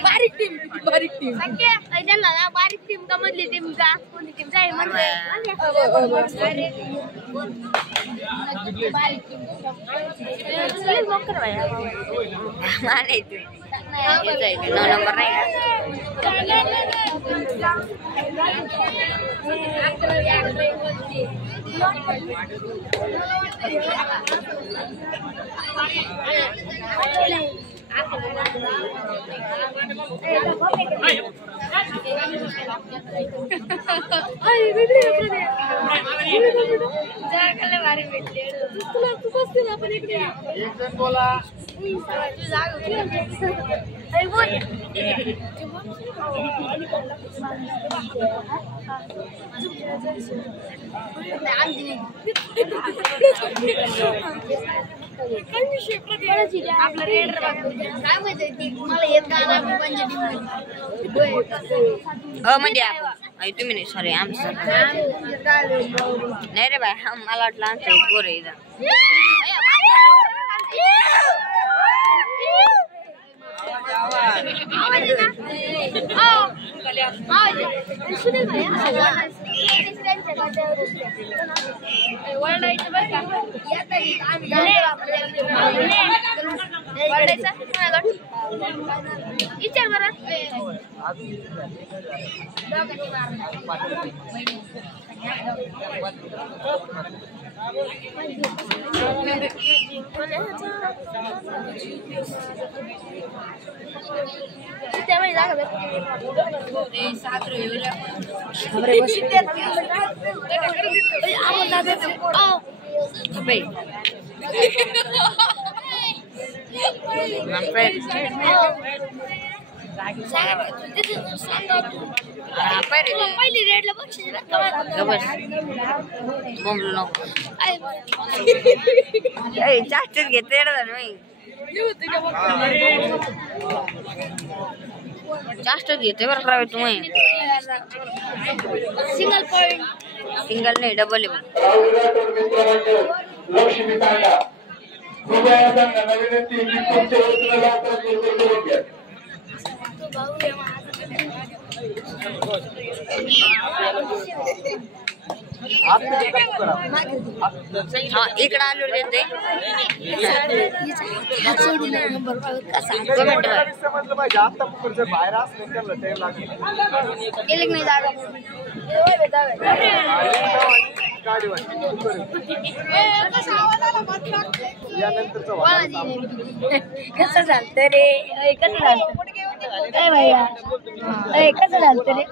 बारीक टीम बारीक टीम का मधली टीम का कोणती टीम जाईल म्हणजे नौ नंबर नाही आपला रेडर काय माहिती मला येत गाणं म्हणजे तुम्ही नाही सॉरी आमचं नाही रे बाय मला वाटलं आमचं पोर आहे विचार बरं पहिली रेडला बक्षीस जास्त घेते जास्त घेते बरं करावे तुम्ही सिंगल पॉइंट सिंगल नाही डबल आहे इकडे आलो देते बाहेर असले नाही जागा कसं झालं रे कसं झालं भैया कसं झालं रे